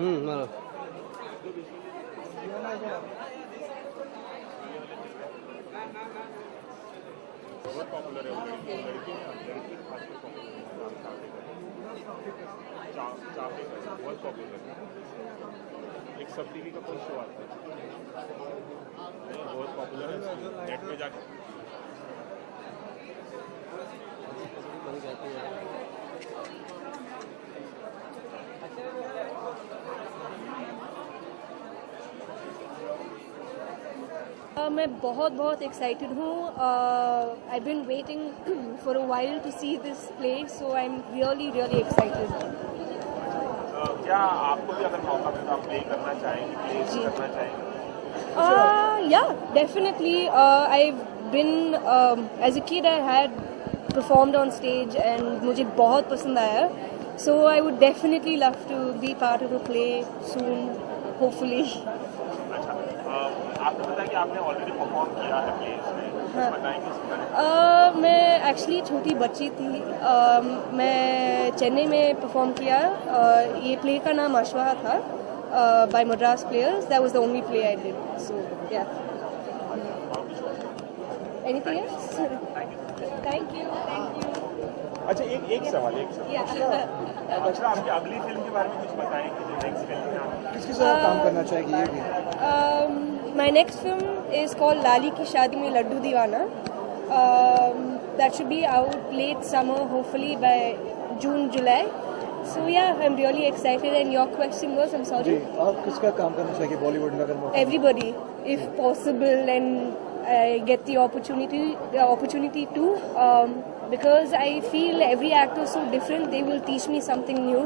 मारो। बहुत पॉपुलर है वो लड़की लड़की लड़की खासकर पॉपुलर है चाहते बहुत पॉपुलर है। एक सब टीवी का कोई शो आता है बहुत पॉपुलर है नेट पे जाके मैं बहुत एक्साइटेड हूँ। I been waiting for a while to see this play, so I am really excited. क्या आपको भी अगर मौका मिले तो आप प्ले करना चाहेंगे, प्ले करना चाहेंगे? Yeah, definitely. I've been as a kid I had performed on stage and मुझे बहुत पसंद आया, so I would definitely love to be part of a play soon, hopefully. अच्छा, आपने बताया कि आपने ऑलरेडी परफॉर्म किया है प्लेस में, बताएंगे इसके बारे में? मैं एक्चुअली छोटी बच्ची थी, मैं चेन्नई में परफॉर्म किया। ये प्ले का नाम अश्वाहा था, by Madras Players. That was the only play I did. So yeah. Anything else? Thank you. अच्छा, एक सवाल अच्छा, आपकी अगली फिल्म के बारे में कुछ बताएंगे जो नेक्स्ट फिल्म है किसके साथ काम करना चाहेगी ये भी? My next film is called लाली की शादी में लड्डू दीवाना. That should be out late summer, hopefully by June, July. So yeah, I'm really excited. And your question was, I'm sorry? जी, आप किसका काम करना चाहेंगे बॉलीवुड में अगर मौका? Everybody, if possible, and I get the opportunity to, because I feel every actor is so different. They will teach me something new,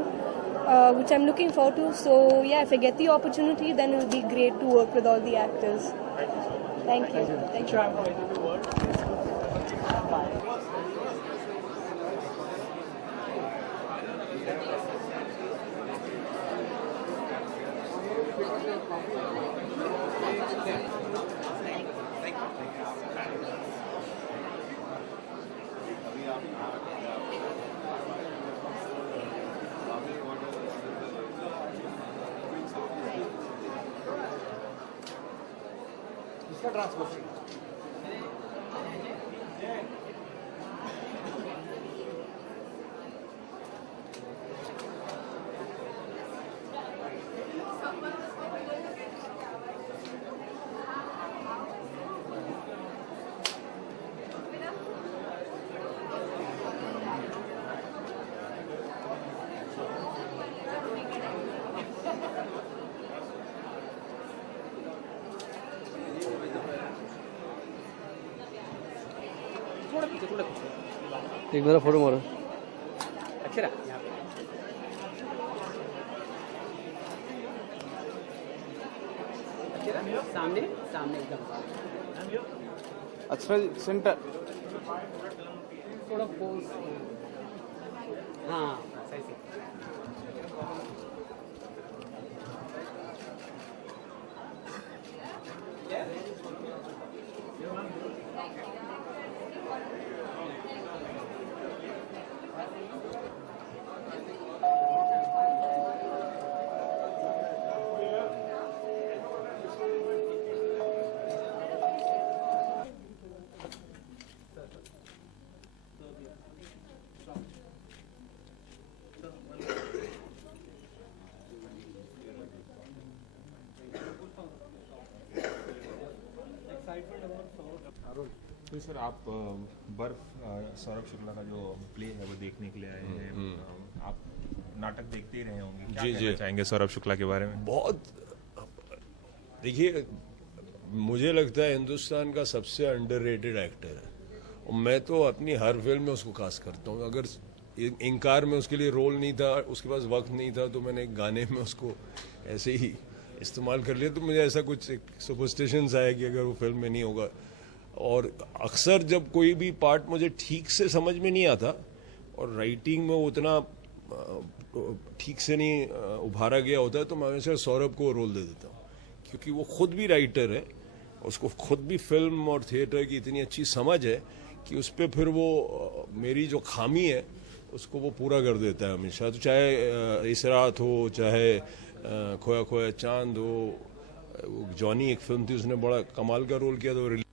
which I'm looking forward to. So yeah, if I get the opportunity, then it will be great to work with all the actors. Thank you. इसका transport एक मेरा photo मारो। अक्षरा सामने एकदम अच्छा centre थोड़ा pose. हाँ सही से। तो सर आप बर्फ सौरभ शुक्ला का जो प्ले है वो देखने के लिए आए हैं। आप नाटक देखते ही रहे होंगे, क्या कहना चाहेंगे सौरभ शुक्ला के बारे में? बहुत, देखिए मुझे लगता है हिंदुस्तान का सबसे अंडररेटेड एक्टर है और मैं तो अपनी हर फिल्म में उसको खास करता हूँ। अगर इंकार में उसके लिए रोल नहीं था, उसके पास वक्त नहीं था, तो मैंने गाने में उसको ऐसे ही इस्तेमाल कर लिया। तो मुझे ऐसा कुछ सुपरस्टिशंस आया कि अगर वो फिल्म में नहीं होगा। और अक्सर जब कोई भी पार्ट मुझे ठीक से समझ में नहीं आता और राइटिंग में उतना ठीक से नहीं उभारा गया होता है, तो मैं हमेशा सौरभ को रोल दे देता हूँ, क्योंकि वो खुद भी राइटर है, उसको खुद भी फिल्म और थिएटर की इतनी अच्छी समझ है कि उस पर फिर वो मेरी जो खामी है उसको वो पूरा कर देता है हमेशा। तो चाहे इस रात हो, चाहे खोया खोया चांद हो, जॉनी एक फिल्म थी उसने बड़ा कमाल का रोल किया था,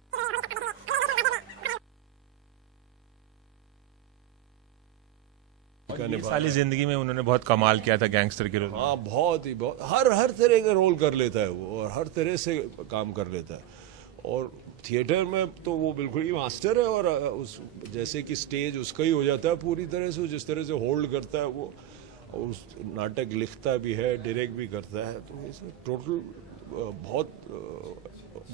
ये साली जिंदगी में उन्होंने बहुत कमाल किया था गैंगस्टर के रोल में। हाँ बहुत हर तरह का रोल कर लेता है वो, और हर तरह से काम कर लेता है, और थिएटर में तो वो बिल्कुल ही मास्टर है, और उस जैसे कि स्टेज उसका ही हो जाता है पूरी तरह से, जिस तरह से होल्ड करता है वो, उस नाटक लिखता भी है, डायरेक्ट भी करता है, तो ये टोटल बहुत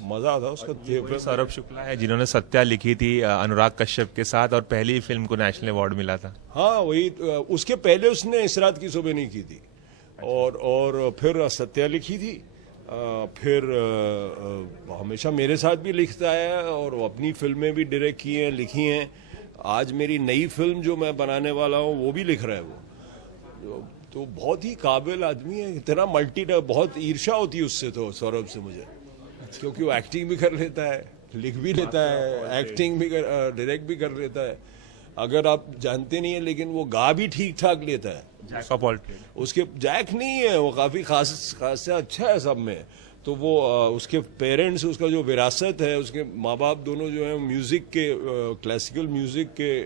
मजा आता उसका। वही सौरभ शुक्ला है जिन्होंने सत्या लिखी थी अनुराग कश्यप के साथ, और पहली फिल्म को नेशनल अवार्ड मिला था। हाँ वही, उसके पहले उसने इस रात की सुबह नहीं की थी, और फिर सत्या लिखी थी, फिर हमेशा मेरे साथ भी लिखता है, और वो अपनी फिल्में भी डायरेक्ट की हैं, लिखी हैं। आज मेरी नई फिल्म जो मैं बनाने वाला हूँ वो भी लिख रहा है वो, तो बहुत ही काबिल आदमी है, इतना बहुत ईर्ष्या होती है उससे तो सौरभ से मुझे, क्योंकि वो एक्टिंग भी कर लेता है, लिख भी लेता है, एक्टिंग भी डायरेक्ट भी कर लेता है। अगर आप जानते नहीं है, लेकिन वो गा भी ठीक ठाक लेता है। जैक ऑफ ऑल ट्रेड, उसके जैक नहीं है, वो काफी खास से अच्छा है सब में। तो वो उसके पेरेंट्स, उसका जो विरासत है, उसके माँ बाप दोनों जो है म्यूजिक के, क्लासिकल म्यूजिक के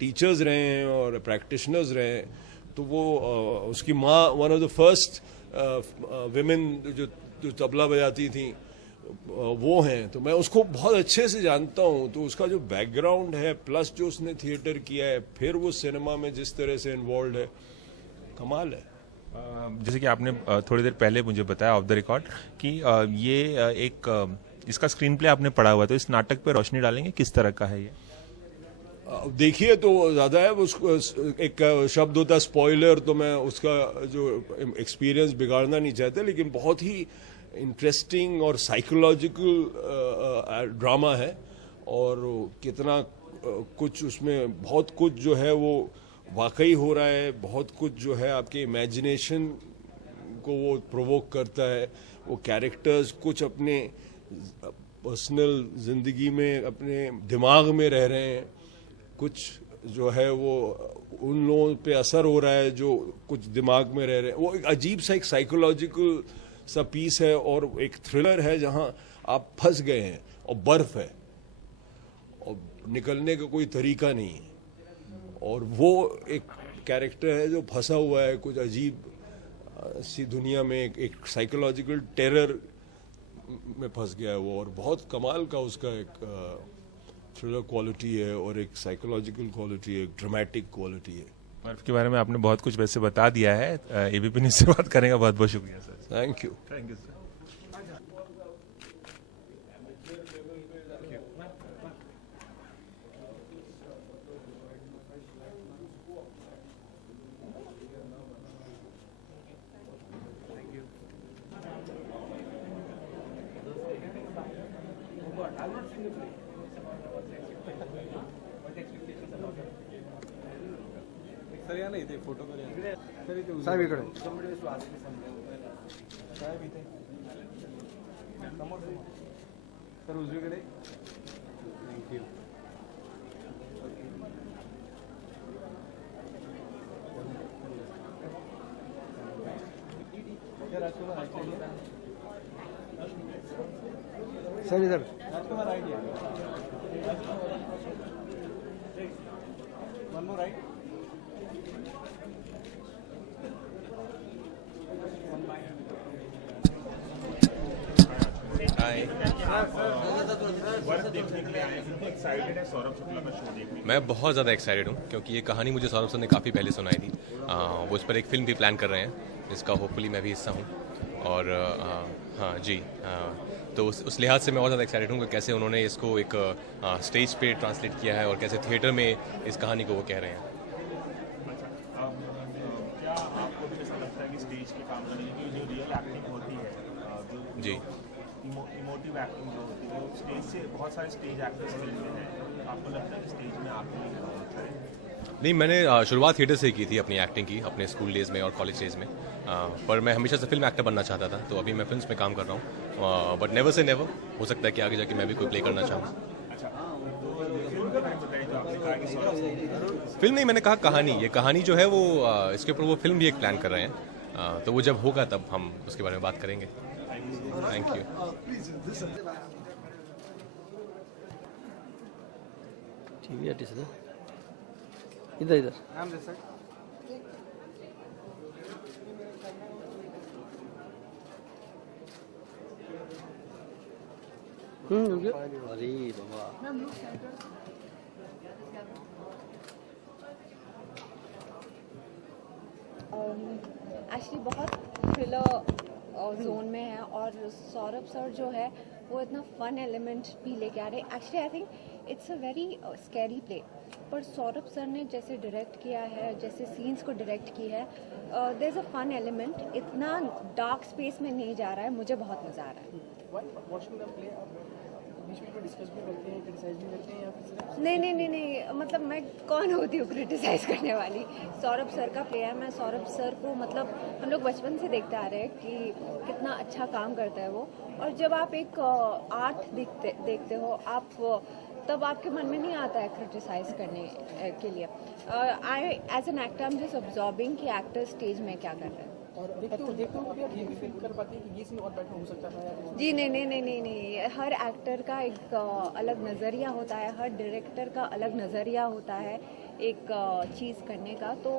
टीचर्स रहे हैं और प्रैक्टिशनर्स रहे हैं। तो वो उसकी माँ one of the first women जो तबला बजाती थी वो हैं, तो मैं उसको बहुत अच्छे से जानता हूँ। तो उसका जो बैकग्राउंड है, प्लस जो उसने थिएटर किया है, फिर वो सिनेमा में जिस तरह से इन्वॉल्व है, कमाल है। जैसे कि आपने थोड़ी देर पहले मुझे बताया ऑफ द रिकॉर्ड कि ये इसका स्क्रीन प्ले आपने पढ़ा हुआ, तो इस नाटक पे रोशनी डालेंगे, किस तरह का है ये? देखिए तो ज्यादा है, उसको एक शब्द होता है स्पॉइलर, तो मैं उसका जो एक्सपीरियंस बिगाड़ना नहीं चाहता, लेकिन बहुत ही इंटरेस्टिंग और साइकोलॉजिकल ड्रामा है, और कितना कुछ उसमें, बहुत कुछ जो है वो वाकई हो रहा है, बहुत कुछ जो है आपके इमेजिनेशन को वो प्रोवोक करता है। वो कैरेक्टर्स कुछ अपने पर्सनल जिंदगी में अपने दिमाग में रह रहे हैं, कुछ जो है वो उन लोगों पे असर हो रहा है जो कुछ दिमाग में रह रहे हैं। वो एक अजीब सा एक साइकोलॉजिकल सा पीस है, और एक थ्रिलर है जहां आप फंस गए हैं, और बर्फ है, और निकलने का कोई तरीका नहीं है, और वो एक कैरेक्टर है जो फंसा हुआ है कुछ अजीब सी दुनिया में, एक साइकोलॉजिकल टेरर में फंस गया है वो, और बहुत कमाल का उसका एक थ्रिलर क्वालिटी है, और एक साइकोलॉजिकल क्वालिटी है, एक ड्रामेटिक क्वालिटी है। बर्फ के बारे में आपने बहुत कुछ वैसे बता दिया है। एबीपी न्यूज़ से बात करेंगे, बहुत बहुत शुक्रिया sir. Thank you. Thank you sir. Sir या नाही ते फोटो करूया साहेब इकडे साहेब इथे समोर सर उजवीकडे थँक्यू सर इधर राजकुमार आइडिया वन मोर राइट मैं बहुत ज़्यादा एक्साइटेड हूँ, क्योंकि ये कहानी मुझे सौरभ सर ने काफ़ी पहले सुनाई थी। वो इस पर एक फ़िल्म भी प्लान कर रहे हैं, जिसका होपफुली मैं भी हिस्सा हूँ। और हाँ जी, तो उस लिहाज से मैं बहुत ज़्यादा एक्साइटेड हूँ कि कैसे उन्होंने इसको एक स्टेज पे ट्रांसलेट किया है, और कैसे थिएटर में इस कहानी को वो कह रहे हैं। क्या आपको भी ऐसा लगता है कि स्टेज के काम करने की जो रियल एक्टिंग होती है, जी, इमोटिव एक्टिंग जो होती है, वो स्टेज से बहुत सारे स्टेज एक्टर्स मिलते हैं, आपको लगता है कि स्टेज में आपको होता है? नहीं, मैंने शुरुआत थिएटर से की थी अपनी एक्टिंग की, अपने स्कूल डेज़ में और कॉलेज डेज़ में। पर मैं हमेशा से फिल्म एक्टर बनना चाहता था, तो अभी मैं फिल्म्स में काम कर रहा हूँ। बट नेवर से नेवर, हो सकता है कि आगे जाके मैं भी कोई प्ले करना चाहूँ। फिल्म नहीं, मैंने कहा कहानी। ये कहानी जो है वो इसके ऊपर वो फिल्म भी एक प्लान कर रहे हैं। तो वो जब होगा तब हम उसके बारे में बात करेंगे। Thank you. टीवी आर्टिस्ट ना, इधर इधर नाम दे सर। अरे बाबा एक्चुअली बहुत थ्रिलर जोन में है और सौरभ सर जो है वो इतना फन एलिमेंट भी लेके आ रहे हैं। Actually I think it's a very scary play, पर सौरभ सर ने जैसे डायरेक्ट किया है, जैसे सीन्स को डायरेक्ट की है, there is a fun element, इतना डार्क स्पेस में नहीं जा रहा है, मुझे बहुत मज़ा आ रहा है। नहीं, मतलब मैं कौन होती हूँ क्रिटिसाइज करने वाली। सौरभ सर का प्ले है, मैं सौरभ सर को मतलब हम लोग बचपन से देखते आ रहे हैं कि कितना अच्छा काम करता है वो, और जब आप एक आर्ट देखते हो आप, तब आपके मन में नहीं आता है क्रिटिसाइज करने के लिए। I as an actor I am just absorbing कि एक्टर स्टेज में क्या कर रहे हैं। जी नहीं, हर एक्टर का एक अलग नज़रिया होता है, हर डायरेक्टर का अलग नज़रिया होता है एक चीज़ करने का, तो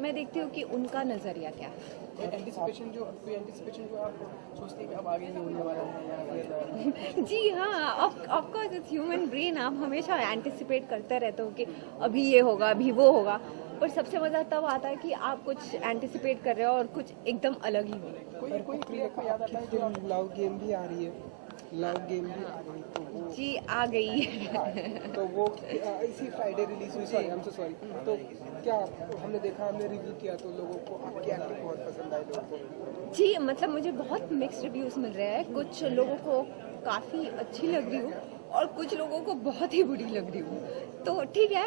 मैं देखती हूँ कि उनका नज़रिया क्या है। एंटिसिपेशन जो आप सोचते हैं कि अब आगे ये होने वाला है या जी हाँ, of course it's human brain, आप हमेशा एंटिसिपेट करते रहते हो कि अभी ये होगा, अभी वो होगा, पर सबसे मज़ा तब आता है कि आप कुछ एंटिसिपेट कर रहे हो और कुछ एकदम अलग ही हो। कोई प्ले आपको याद आता है जो लव गेम भी आ रही है, तो वो जी आ गई है। तो वो इसी फ्राइडे रिलीज हुई, sorry I am so sorry. तो क्या हमने देखा, हमने रिव्यू किया तो लोगों को आपकी एक्टिंग बहुत पसंद आई लोगों को। जी मतलब मुझे बहुत मिक्स्ड रिव्यूज़ मिल रहे हैं, कुछ लोगों को काफ़ी अच्छी लग रही हूँ और कुछ लोगों को बहुत ही बुरी लग रही हूँ, तो ठीक है।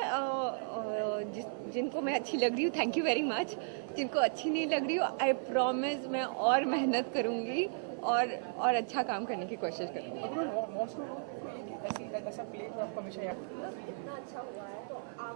जिनको मैं अच्छी लग रही हूँ थैंक यू वेरी मच, जिनको अच्छी नहीं लग रही हूँ आई प्रॉमिस मैं और मेहनत करूँगी और अच्छा काम करने की कोशिश करूँगी। ऐसा प्ले जो आपको हमेशा याद इतना अच्छा हुआ है तो आप